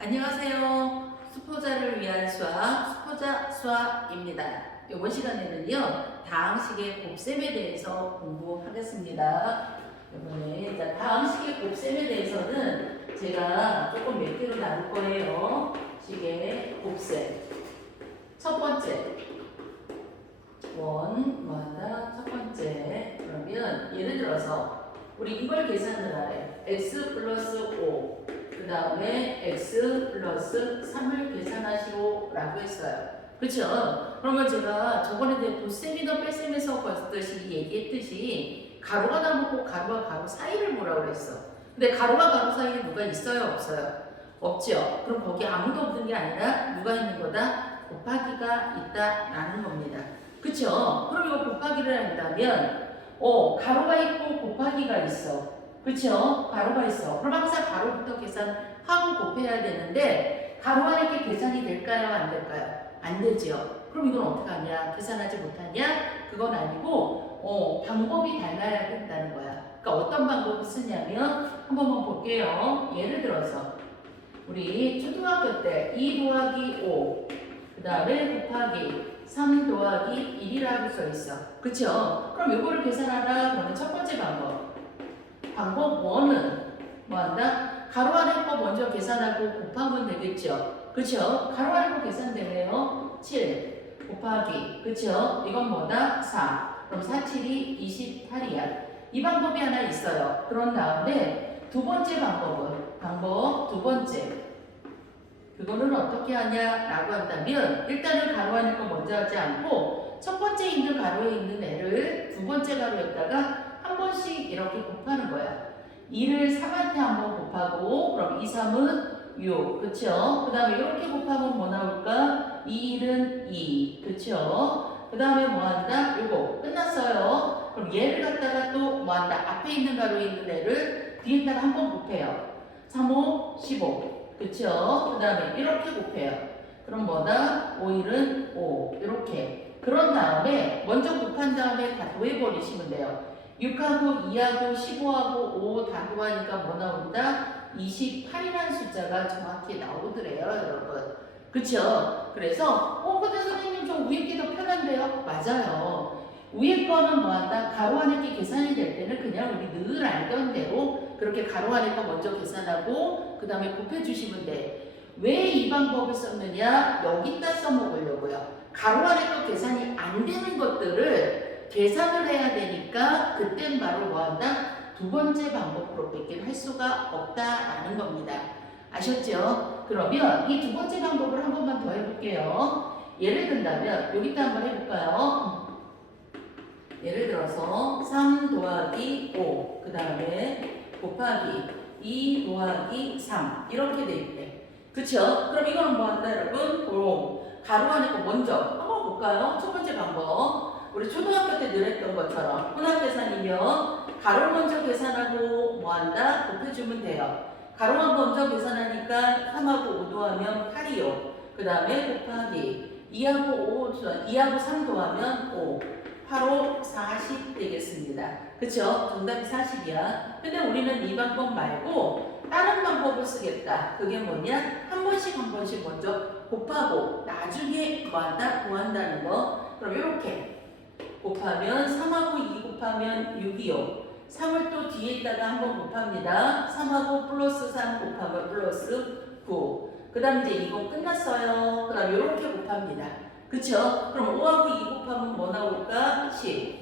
안녕하세요. 수포자를 위한 수학, 수포자 수학입니다. 이번 시간에는요, 다항식의 곱셈에 대해서 공부하겠습니다. 이번에 다항식의 곱셈에 대해서는 제가 조금 몇 개로 나눌 거예요. 식의 곱셈. 첫 번째, 뭐하다? 첫 번째. 그러면 예를 들어서 우리 이걸 계산을 하래. x 플러스 5. 그 다음에 x 플러스 3을 계산하시오 라고 했어요. 그쵸? 그러면 제가 저번에 곱셈이나 뺄셈에서 봤듯이 얘기했듯이 가로가 나오고 가로와 가로 사이를 보라고 그랬어. 근데 가로와 가로 사이에 누가 있어요? 없어요? 없죠? 그럼 거기 아무도 없는 게 아니라 누가 있는 거다? 곱하기가 있다라는 겁니다. 그쵸? 그럼 이거 곱하기를 한다면 가로가 있고 곱하기가 있어. 그쵸? 가로가 있어. 그럼 항상 가로부터 계산하고 곱해야 되는데 가로 안에 게 계산이 될까요? 안 될까요? 안 되죠. 그럼 이건 어떻게 하냐? 계산하지 못하냐? 그건 아니고 방법이 달라야 된다는 거야. 그러니까 어떤 방법을 쓰냐면 한번 볼게요. 예를 들어서 우리 초등학교 때 2 더하기 5 그 다음에 곱하기 3 더하기 1이라고 써 있어. 그쵸? 그럼 이거를 계산하라 그러면 첫 번째 방법 1은 뭐한다? 가로 안에 거 먼저 계산하고 곱하면 되겠죠? 그쵸? 가로 안에 거 계산되네요. 7 곱하기 그쵸? 이건 뭐다? 4 그럼 4, 7이 28이야. 이 방법이 하나 있어요. 그런 다음에 두 번째 방법 두 번째 그거는 어떻게 하냐라고 한다면 일단은 가로 안에 거 먼저 하지 않고 첫 번째 있는 가로에 있는 애를 두 번째 가로에다가 한 번씩 이렇게 곱하는 거야. 2를 3한테 한번 곱하고 그럼 2, 3은 6 그쵸? 그 다음에 이렇게 곱하면 뭐 나올까? 2, 1은 2 그쵸? 그 다음에 뭐 한다? 요거 끝났어요. 그럼 얘를 갖다가 또 뭐 한다? 앞에 있는 가로에 있는 애를 뒤에다가 한번 곱해요. 3, 5, 15 그쵸? 그 다음에 이렇게 곱해요. 그럼 뭐다? 5, 1은 5 이렇게 그런 다음에 먼저 곱한 다음에 다 더해버리시면 돼요. 6하고 2하고 15하고 5 다 더하니까 뭐 나온다? 28이라는 숫자가 정확히 나오더래요 여러분. 그쵸? 그래서 근데 선생님 저 위에 게 더 편한데요? 맞아요. 위에 거는 뭐한다? 가로 안에 게 계산이 될 때는 그냥 우리 늘 알던 대로 그렇게 가로 안에 거 먼저 계산하고 그 다음에 곱해주시면 돼. 왜 이 방법을 썼느냐? 여기다 써먹으려고요. 가로 안에 거 계산이 안 되는 것들을 계산을 해야 되니까 그땐 바로 뭐한다? 두 번째 방법으로밖에 할 수가 없다라는 겁니다. 아셨죠? 그러면 이 두 번째 방법을 한 번만 더 해볼게요. 예를 든다면 여기다 한번 해볼까요? 예를 들어서 3 더하기 5 그 다음에 곱하기 2 더하기 3 이렇게 돼 있대. 그쵸? 그럼 이거는 뭐한다 여러분? 가로 안에 거 먼저 한번 볼까요? 첫 번째 방법 우리 초등학교 때 늘 했던 것처럼 혼합계산이면 가로 먼저 계산하고 뭐한다? 곱해주면 돼요. 가로만 먼저 계산하니까 3하고 5 더하면 8이요. 그 다음에 곱하기 2하고 3 더하면 5 8, 5, 40 되겠습니다. 그쵸? 정답이 40이야. 근데 우리는 이 방법 말고 다른 방법을 쓰겠다. 그게 뭐냐? 한 번씩 먼저 곱하고 나중에 구한다는 거. 그럼 이렇게 곱하면 3하고 2 곱하면 6이요. 3을 또 뒤에다가 한번 곱합니다. 3하고 플러스 3 곱하면 플러스 9. 그 다음 이제 이거 끝났어요. 그 다음 이렇게 곱합니다. 그쵸? 그럼 5하고 2 곱하면 뭐 나올까? 10.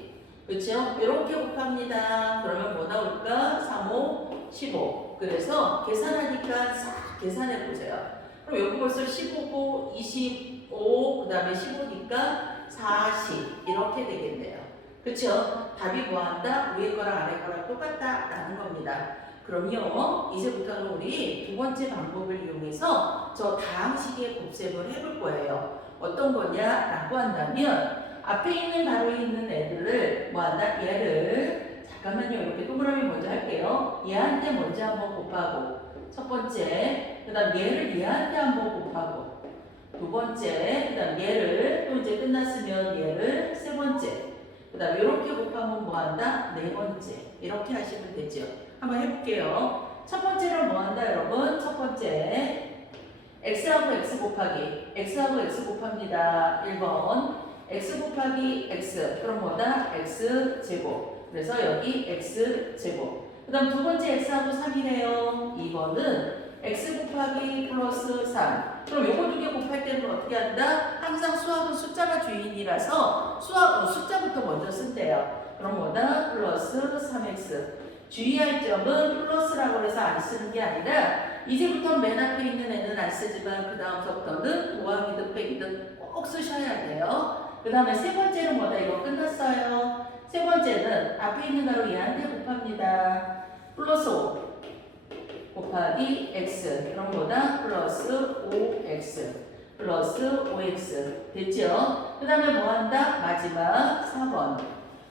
그쵸? 이렇게 곱합니다. 그러면 뭐 나올까? 3, 5, 15. 그래서 계산하니까 싹 계산해보세요. 그럼 여기 벌써 15고 25, 그 다음에 15니까 40 이렇게 되겠네요. 그쵸? 답이 뭐한다? 위에 거랑 아래 거랑 똑같다라는 겁니다. 그럼요, 이제부터는 우리 두 번째 방법을 이용해서 저 다항식의 곱셈을 해볼 거예요. 어떤 거냐라고 한다면 앞에 있는 가로에 있는 애들을 뭐한다? 얘를 잠깐만요. 이렇게 동그라미 먼저 할게요. 얘한테 먼저 한번 곱하고 첫 번째 그 다음 얘를 얘한테 한번 곱하고 두 번째 그 다음 얘를 또 이제 끝났으면 얘를 세 번째 그 다음 이렇게 곱하면 뭐한다? 네 번째 이렇게 하시면 되죠. 한번 해볼게요. 첫 번째로 뭐한다 여러분? 첫 번째 x하고 x 곱하기 x하고 x 곱합니다. 1번 x 곱하기 x 그럼 뭐다? x제곱. 그래서 여기 x제곱. 그 다음 두 번째 x하고 3이네요. 2번은 x 곱하기 플러스 3. 그럼 요거 두 개 곱할 때는 어떻게 한다? 항상 수학은 숫자가 주인이라서 숫자부터 먼저 쓴대요. 그럼 뭐다? 플러스 3x. 주의할 점은 플러스라고 해서 안 쓰는 게 아니라 이제부터 맨 앞에 있는 애는 안 쓰지만 그 다음서부터는 더하기든 빼기든 꼭 쓰셔야 돼요. 그 다음에 세 번째는 뭐다? 이거 끝났어요. 세 번째는 앞에 있는 가로 얘한테 곱합니다. 플러스 5 곱하기 x 그럼 뭐다? 플러스 5x 플러스 5x 됐죠? 그 다음에 뭐 한다? 마지막 4번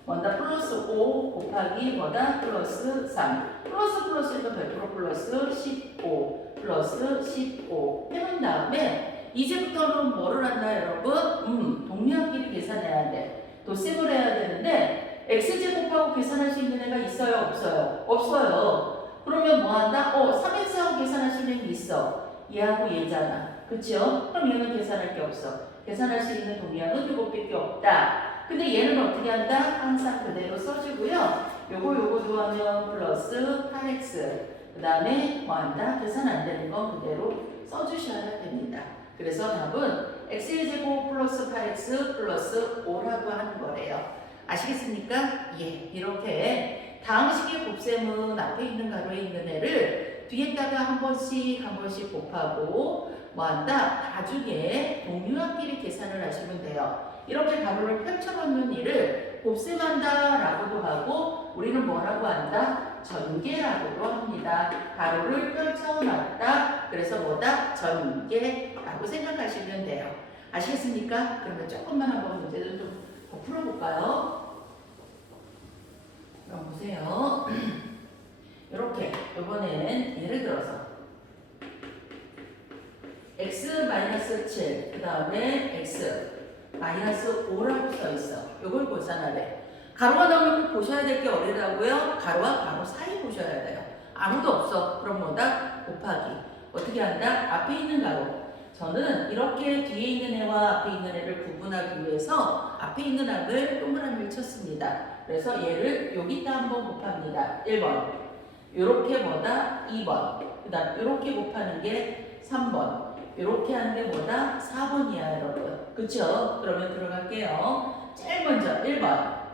뭐다? 플러스 5 곱하기 뭐다? 플러스 3 플러스니까 100% 플러스 15 플러스 15 해놓은 다음에 이제부터는 뭐를 한다 여러분? 동류합끼리 계산해야 돼. 도셈을 해야 되는데 x제곱하고 계산할 수 있는 애가 있어요? 없어요? 없어요. 그러면 뭐 한다? 3x하고 계산할 수 있는 게 있어. 얘하고 얘잖아. 그쵸? 그럼 얘는 계산할 게 없어. 계산할 수 있는 동의하는 이것밖에 없다. 근데 얘는 어떻게 한다? 항상 그대로 써주고요. 요거 하면 플러스 8x. 그 다음에 뭐 한다? 계산 안 되는 건 그대로 써주셔야 됩니다. 그래서 답은 x제곱 플러스 8x 플러스 5라고 하는 거래요. 아시겠습니까? 예, 이렇게 다항식의 곱셈은 앞에 있는 가로에 있는 애를 뒤에다가 한 번씩 곱하고 뭐한다? 나중에 동류합끼리 계산을 하시면 돼요. 이렇게 가로를 펼쳐놓는 일을 곱셈한다 라고도 하고 우리는 뭐라고 한다? 전개라고도 합니다. 가로를 펼쳐놨다. 그래서 뭐다? 전개라고 생각하시면 돼요. 아시겠습니까? 그러면 조금만 한번 문제를 좀 더 풀어볼까요? 그럼 보세요. 이렇게 이번에는 예를 들어서 x-7 그 다음에 x-5라고 써있어. 이걸 계산하래. 가로가 나오면 보셔야 될 게 어디라고요? 가로와 가로 사이 보셔야 돼요. 아무도 없어. 그럼 뭐다? 곱하기. 어떻게 한다? 앞에 있는 가로. 저는 이렇게 뒤에 있는 애와 앞에 있는 애를 구분하기 위해서 앞에 있는 악을 동그라미를 쳤습니다. 그래서 얘를 여기다 한번 곱합니다. 1번. 요렇게 뭐다? 2번. 그 다음 요렇게 곱하는 게 3번. 요렇게 하는 게 뭐다? 4번이야 여러분. 그쵸? 그러면 들어갈게요. 제일 먼저 1번.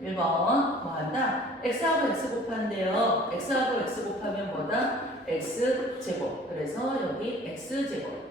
1번 뭐 한다? x하고 x 곱한대요. x하고 x 곱하면 뭐다? x제곱. 그래서 여기 x제곱.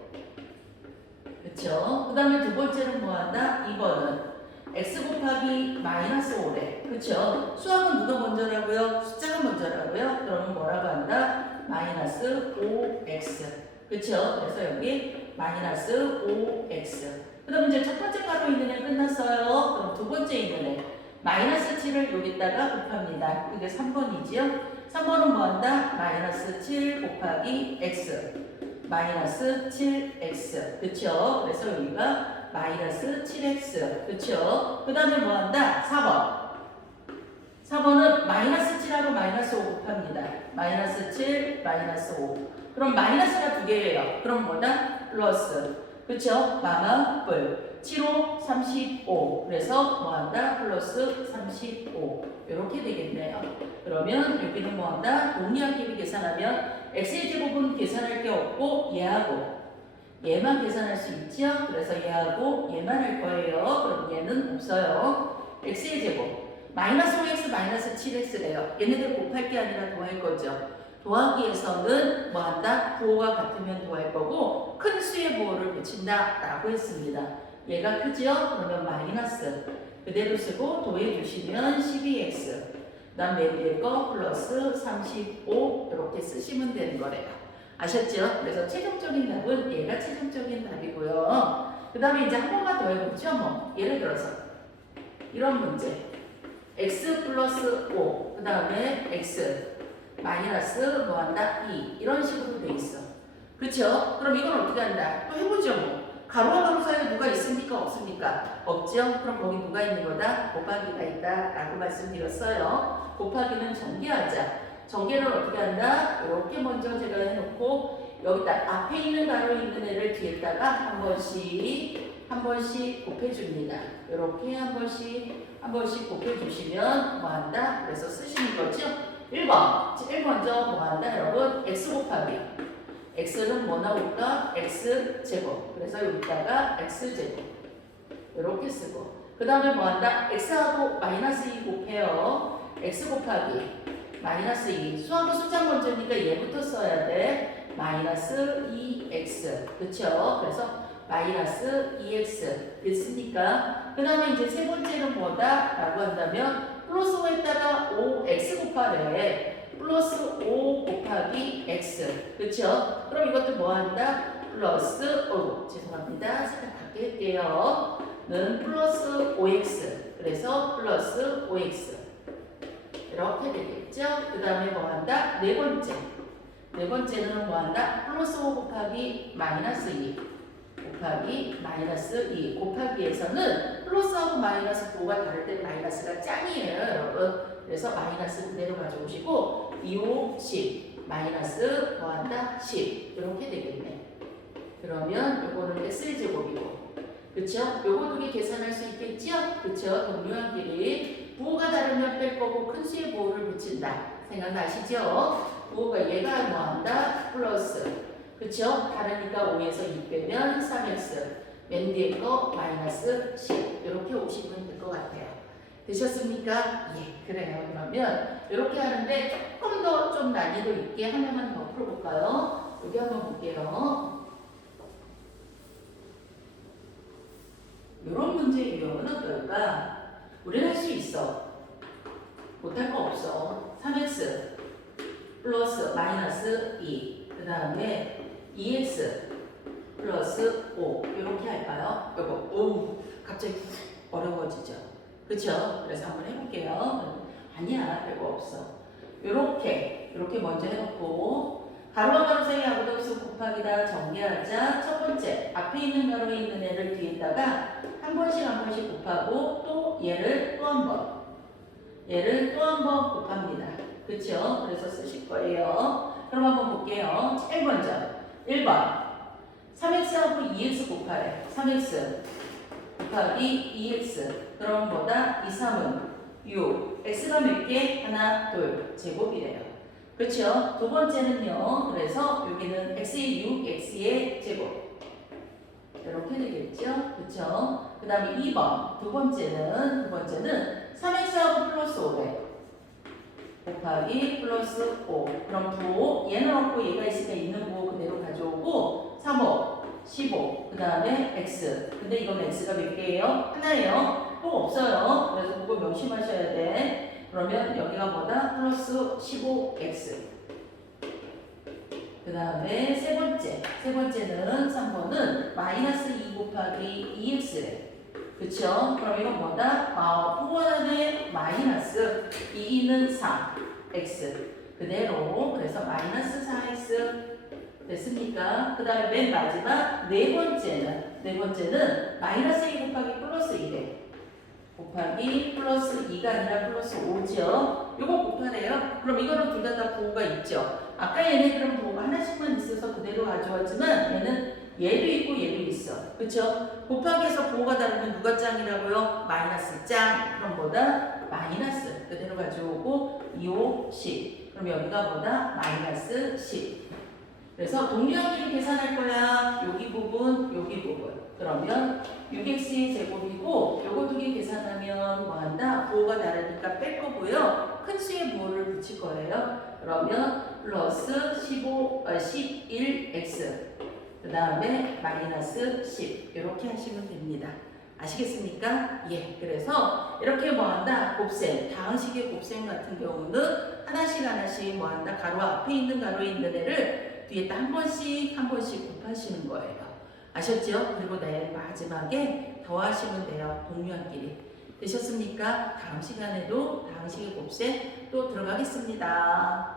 그쵸? 그 다음에 두 번째는 뭐 한다? 2번은 x 곱하기 마이너스 5래. 그쵸? 수학은 누가 먼저라고요? 숫자가 먼저라고요? 그러면 뭐라고 한다? 마이너스 5x. 그쵸? 그래서 여기 마이너스 5x. 그 다음 이제 첫 번째 가로 있는 애 끝났어요. 그럼 두 번째 있는 애 마이너스 7을 여기다가 곱합니다. 이게 3번이지요? 3번은 뭐 한다? 마이너스 7 곱하기 x. 마이너스 7x. 그쵸? 그래서 여기가 마이너스 7x. 그쵸? 그 다음에 뭐 한다? 4번. 4번은 마이너스 7하고 마이너스 5 곱합니다. 마이너스 7, 마이너스 5. 그럼 마이너스가 두 개예요. 그럼 뭐다? 플러스. 그쵸? 마마뿔. 7호 35. 그래서 뭐 한다? 플러스 35. 이렇게 되겠네요. 그러면 여기는 뭐 한다? 동리합끼리 계산하면 x의 제곱은 계산할 게 없고 얘하고 얘만 계산할 수 있죠? 그래서 얘하고 얘만 할 거예요. 그럼 얘는 없어요. x의 제곱 마이너스 5x 마이너스 7x래요. 얘네들 곱할 게 아니라 더할 거죠. 더하기에서는 뭐 한다? 부호가 같으면 더할 거고 큰 수의 부호를 붙인다 라고 했습니다. 얘가 크죠? 그러면 마이너스 그대로 쓰고 더해 주시면 12x 그 다음 맨 뒤에 거 플러스 35 이렇게 쓰시면 되는 거래요. 아셨죠? 그래서 최종적인 답은 얘가 최종적인 답이고요. 그 다음에 이제 한 번만 더 해보죠. 뭐 예를 들어서 이런 문제 x 플러스 5 그 다음에 x 마이너스 뭐 한다? 2 이런 식으로 돼 있어. 그쵸? 그럼 이건 어떻게 한다? 또 해보죠 뭐. 가로와 가로 사이에 누가 있습니까? 없습니까? 없죠? 그럼 거기 누가 있는 거다? 곱하기가 있다 라고 말씀드렸어요. 곱하기는 전개하자. 전개를 어떻게 한다? 이렇게 먼저 제가 해놓고 여기다 앞에 있는 가로 있는 애를 뒤에다가 한 번씩 곱해줍니다. 이렇게 한 번씩 곱해주시면 뭐한다? 그래서 쓰시는 거죠. 1번 제일 먼저 뭐한다? 여러분 x 곱하기 x는 뭐 나올까? x제곱. 그래서 여기다가 x제곱 이렇게 쓰고 그 다음에 뭐한다? x하고 마이너스 2 곱해요. x 곱하기 마이너스 2 수학은 숫자 먼저니까 얘부터 써야 돼. 마이너스 2x 그쵸? 그래서 마이너스 2x 됐습니까? 그 다음에 이제 세 번째는 뭐다? 라고 한다면 플러스 5에다가 5x 곱하래. 플러스 5 곱하기 x 그쵸? 그럼 이것도 뭐한다? 플러스 죄송합니다. 살짝 바뀌게 할게요. 는 플러스 5x 그래서 플러스 5x 이렇게 되겠죠? 그 다음에 뭐한다? 네 번째는 뭐한다? 플러스 5 곱하기 마이너스 2 곱하기 마이너스 2 곱하기에서는 플러스하고 마이너스 부호가 다를 때 마이너스가 짱이에요 여러분. 그래서 마이너스 그대로 가져오시고 2, 5, 10 마이너스 뭐한다? 10 이렇게 되겠네. 그러면 요거는 X제곱이고 그쵸? 요거 두 개 계산할 수 있겠죠? 그쵸? 동류한끼리 부호가 다르면 뺄 거고 큰 수의 부호를 붙인다. 생각나시죠? 부호가 얘가 뭐한다? 플러스 그쵸? 다르니까 5에서 2 빼면 3x 맨 뒤에 거 마이너스 10 이렇게 오시면 될 것 같아요. 되셨습니까? 예, 그래요. 그러면 이렇게 하는데 조금 더 좀 난이도 있게 하나만 더 풀어볼까요? 여기 한번 볼게요. 이런 문제의 유형은 어떨까? 우리는 할 수 있어. 못할 거 없어. 3x 플러스 마이너스 2 그 다음에 2x 플러스 5 이렇게 할까요? 요거 갑자기 어려워지죠. 그쵸? 그래서 한번 해볼게요. 아니야 별거 없어. 요렇게 먼저 해놓고 가로와 가로 사이 아무도 곱하기다 정리하자. 첫 번째 앞에 있는 가로에 있는 애를 뒤에다가 한 번씩 곱하고 또 얘를 또 한 번 곱합니다. 그쵸? 그래서 쓰실 거예요. 그럼 한번 볼게요. 제일 먼저 1번 3x하고 2x 곱하래. 3x 곱하기 2x 그럼 뭐다? 2, 3은 6 x가 몇 개? 하나, 둘 제곱이래요. 그렇죠? 두 번째는요. 그래서 여기는 x의 6, x의 제곱 이렇게 되겠죠? 그렇죠? 그 다음에 2번 두 번째는 3x하고 플러스 5래. 곱하기 플러스 5 그럼 부호 얘는 없고 얘가 있으니까 있는 부호 그대로 가져오고 3, 5, 15 그 다음에 x 근데 이건 x가 몇 개예요? 하나예요. 또 없어요. 그래서 그거 명심하셔야 돼. 그러면 여기가 뭐다? 플러스 15x 그 다음에 세 번째는 3번은 마이너스 2 곱하기 2x래. 그쵸? 그럼 이건 뭐다? 부호 안에 마이너스 2는 4x 그대로 그래서 마이너스 4x 됐습니까? 그 다음에 맨 마지막 네 번째는 마이너스 2 곱하기 플러스 2래. 곱하기 플러스 2가 아니라 플러스 5죠. 요거 곱하래요. 그럼 이거는 둘 다 부호가 있죠. 아까 얘네들은 부호가 하나씩만 있어서 그대로 가져왔지만 얘는 얘도 있고 얘도 있어. 그쵸? 곱하기에서 부호가 다르면 누가 짱이라고요? 마이너스 짱. 그럼 뭐다? 마이너스 그대로 가져오고 2, 5, 10 그럼 여기가 뭐다? 마이너스 10 그래서 동류한끼리 계산할 거야. 여기 부분 그러면 6x의 제곱이고 요거 두 개 계산하면 뭐한다? 부호가 다르니까 뺄 거고요. 큰 수의 부호를 붙일 거예요. 그러면 플러스 11x 그 다음에 마이너스 10 이렇게 하시면 됩니다. 아시겠습니까? 예. 그래서 이렇게 뭐한다? 곱셈 다항식의 곱셈 같은 경우는 하나씩 뭐한다? 가로 앞에 있는 가로에 있는 애를 뒤에다 한 번씩 곱하시는 거예요. 아셨죠? 그리고 내일 마지막에 더하시면 돼요. 동류한끼리. 되셨습니까? 다음 시간에도 다항식의 곱셈 또 들어가겠습니다.